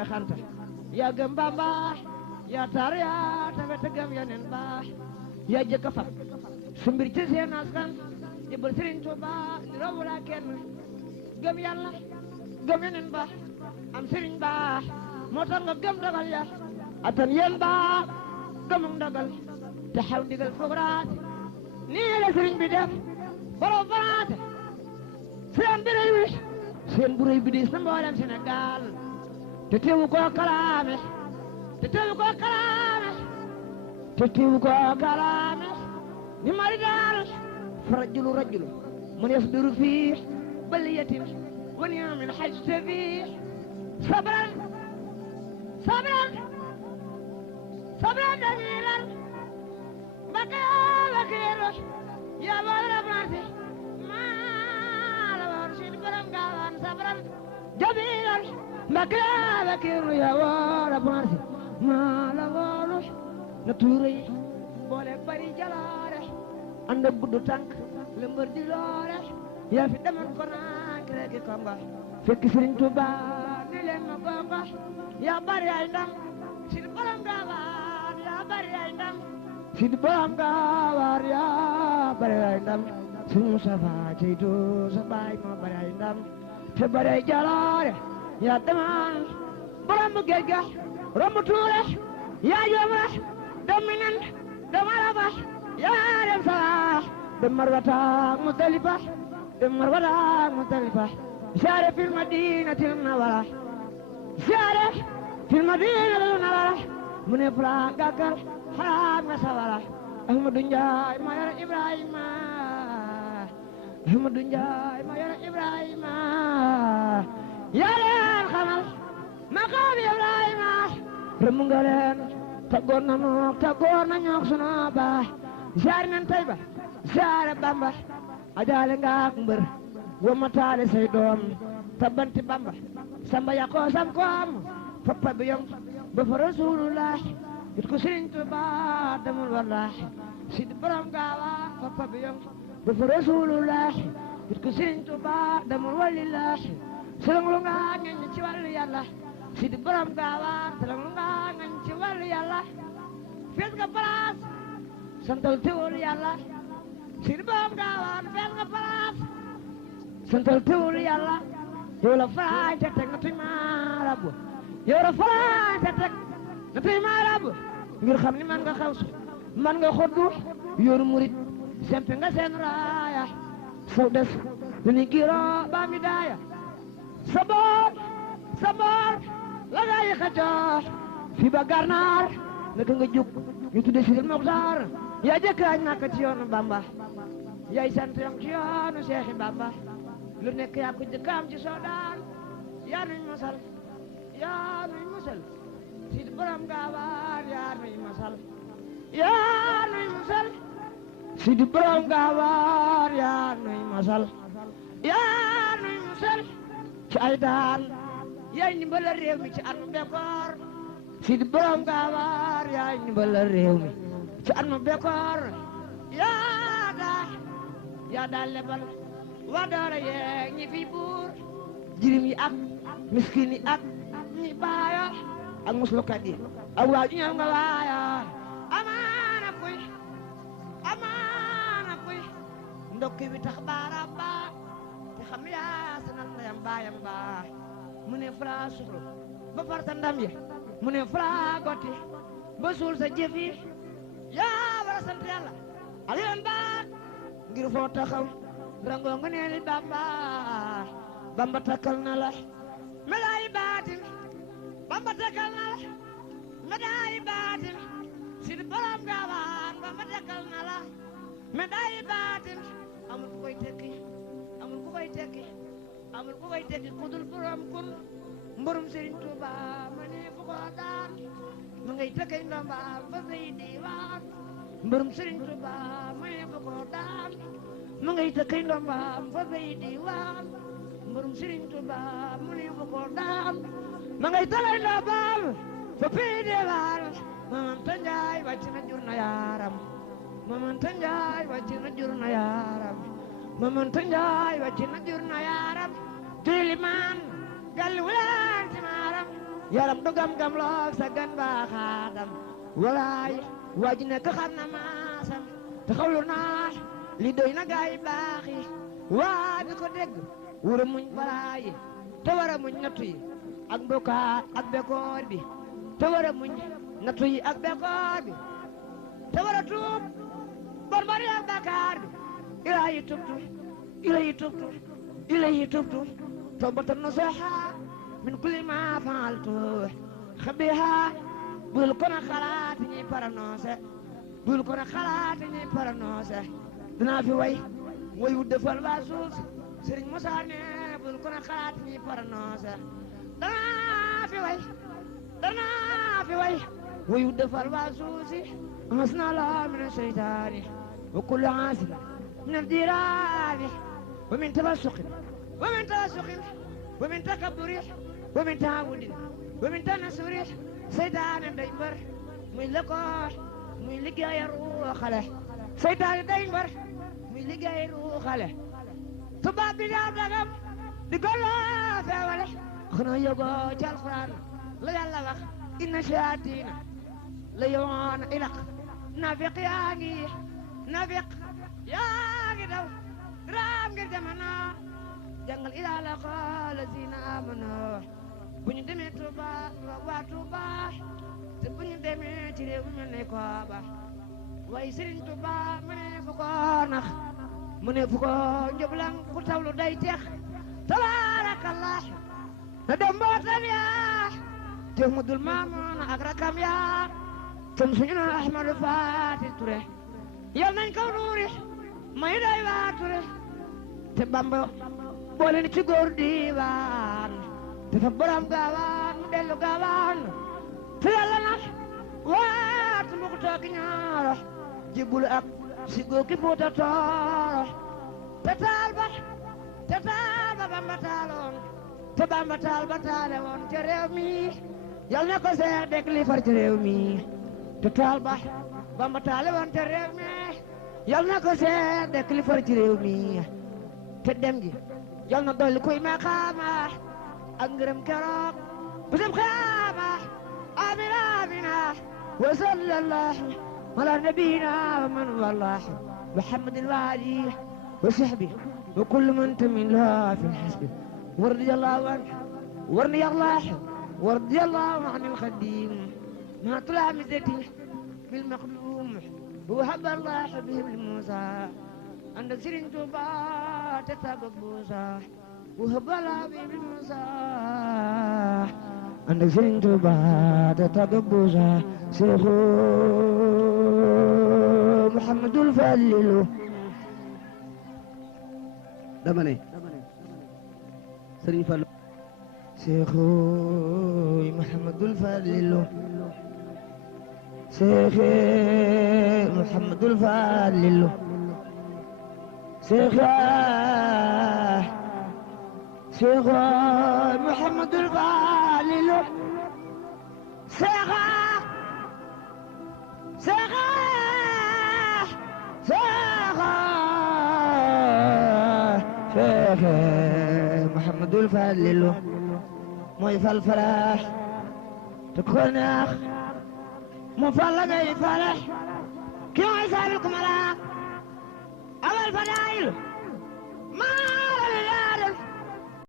Cheikh Anta yaa gëm Bamba yaa taar yaa tabe te gëm Yonent ba yaa jëkk a fab su mbir ci seen askan jëbal Sëriñ Tuuba ni rawu la kenn gëm Yàlla gëm Yonent ba am Sëriñ ba moo tax nga gëm dogal ya atan yéen ba gëmum dogal te xaw ndigal foog raat nii la sëriñ bi def borom faraate seen bi rëy wi seen bu rëy bi diis na mboolem Sénégal te teewu koo kalaame te teewu koo kalaame te teewu koo kalaame ni mari daal fa rajulu man yasbiru fii baliyatin wa ni'min hajta fii sabran jamilan bakiru ya badra brasi mala warshid baram gawan sabran jamilan bakiru ya badra brasi mala warsh na turay boole bari jalaare ànd ak gudd tànk lëmbër di loore yaa fi demoon ko naak reki komba fekk Sëriñ Tuuba ne leen ma gonga yaa bari ay ndam Sidi borom gaawaan yaa bari ay ndam Sidi borom gaawaan yaa bari ay ndam Sëriñ Mustafa ceytu sa baay moo bari ay ndam te bari ay jaloore yaa demoon borom bu géej ga romb tuure yaa jomra dem Minan dem Arafa yaa dem Sala dem Marwata Muzdalifa dem Marwata Muzdalifa jaare fil Madinatil Munawwara jaare fil Madinatil Munawwara mu ne fula gàggal xaraam nga sawara Ahmadu Njaay ma yore Ibrahima Ahmadu Njaay ma yore Ibrahima yaa leen xamal maqaam Ibrahima rëmm nga leen taggoon na ñook sunu baay jaare nan Tayba jaare Bamba ajaale nga ak mbër wo ma taale say doom tabbanti Bamba samba yaqoo sam ko am fappa bi yong ba fa Rasulullah it ko Sëriñ Tuuba demul wallahi Sidi borom gaawa fappa bi yong ba fa Rasulullah it ko Sëriñ Tuuba demul walillahi selong lu nga ngañ ci wàllu Yàlla Sidi borom gaawa selong lu nga ngañ ci wàllu Yàlla fees nga palaas santal teewul Yàlla Sidi borom gaawa fees nga palaas santal teewul Yàlla yow la faraay te teg na tuy maarab yow la faraay te teg na tuy maarab ngir xam ni man nga xawsu man nga xoddu yoonu murit sempe nga seen raaya saw des lu ni giro ba mi daaya saboor la gaayi xacoor fi ba garnaar naka nga jóg ñu tudde Sidi Moxtaar yaa jëkk añ Makka ci yoonu Bamba yaay sant yam ci yoonu Seexi Bamba lu nekk yaa ko jëkkaam ci soodaan yaa nuy masal Sidi borom gaawaan yaa nuy masal Sidi borom gaawaan yaa nuy masal ci ay daan yaay ndimbal réew mi ci anu bekkoor Sidi borom gaawaan yaay ndimbal réew mi ci anu bekkoor yaa daa lebal waa doole yeeg ñi fi buur jirim yi ak miskin yi ak ñi baayo ak muslukat yi ak waa ju ñëw nga waaya amaana kuy ndokki wi tax baaraam ba te xam yaa sanal ndeyam baayam ba mu ne fra suxlu ba farta ndam yi mu ne fra gotti ba suul sa jëf yi yaa war a sant Yàlla aliyoon baat ngir foo taxaw rango nga neeli Bamba takkal na la medaayi baatin Bamba takkal na la medaayi baatin Sidi borom gaawaan Bamba takkal na la medaayi baatin amul ku koy tekki kudul borom kun mborum Sëriñ Tuuba ma ne fu ko daan ma ngay takkay ndombaam fa say diiwaan mborum Sëriñ Tuuba ma ne fu ko daan ma ngay takkay ndombaam fa say diiwaan mborum Sëriñ Tuuba mu ne fu ko daan ma ngay takkay ndombaam fa say diiwaan Maam Anta Njaay wàcc na jur na yaaram Maam Anta Njaay wàcc na jur na yaaram Maam Anta Njaay wàcc na jur na yaaram tilimaan galli wulaan si maaram yaram du gam-gam loog sa gan baaxaadam walaay waa ji nekk xam na maasam te xawlu naa li doy na gaay baax yi waa bi ko dégg wura muñ balaa yi te war a muñ nattu yi ak mbokkaat ak bekkoor bi te war a muñ nattu yi ak bekkoor bi te war a tuub bon bari ak bakkaar bi ilaahi tubtu ilaahi tubtu ilaahi tubtu tawbatan nasuha min kulli ma faaltu xabiha bul ko na xalaat ñuy paranoose bul ko na xalaat ñuy paranoose dinaa fi way wu defal waa suuf Sëriñ Musaa ne bul ko na xalaat ñuy paranoose danaa fi way wu defal waa suuf si amasna la min seytaani wa kullu aasin min adiraani wa min tabassuqin wa min takabburin wa min taawudin wa min tanassurin seytaane day mbër muy lëkkoor muy liggéey ruuxale seytaane day mbër muy liggéey ruuxale tubaab bi daal dagam di goloo feewale xanaa yógoo ci alxuraan la yàlla wax inna shayaatiina la yowoona ilaq nafiq yaa ngi daw raam ngir jamono jàngal ilaa la xaala zina amano bu ñu demee Tuuba waa Tuuba te bu ñu demee ci réew mi mel ne Kooba waaye Sëriñ Tuuba mu ne fu ko nax mu ne fu ko njublan ku tawlu day tex tabaarakallah na dem mbootam yaa te Mudul Maamun ak rakam yaa tam suñu na Ahmadu Faati Ture yal nañ kaw nuuri may day waa Ture te Bamba boole ni ci góor diiwaan dafa borom gaawaan mu dellu gaawaan te yàlla na waat mu ko toog ñaaro jibbul ak si góoki Fuuta Tooro te taal ba Bamba taaloon te Bamba taal ba taale woon ca réew mi yal na ko seex dek li far ca réew mi te taal ba Bamba taale woon ca réew mi yal na ko seex dek li far ca réew mi te dem gi yal na dolli kuy maqaama ak ngërëm keroog bisam xiyaama amin amina wa sallallahu ala nabiyina wa man wallahu muhammadin wa alihi wa sahbihi wa kullu man tamin la fi lxasbi wardi allahu anhu warni allahu an alxadim ma tulamizati bil maqdum wa haba allah bihim li musa ànd ak Sëriñ Tuuba te tàggoog Muusa wa haba allah bihim li musa ànd ak Sëriñ Tuuba te tàggoog Muusa Seexu Muhammadul Falilu dama ne Sëriñ Fallu Seexu Muhammadul Falilu Seexu Muhammadul Falilu Seexu Muhammadul Falilu Seexu Muhammadul Falilu mooy fal farax te ko neex mu fal la ngay fale ki mooy sabil kumala awal fadaayil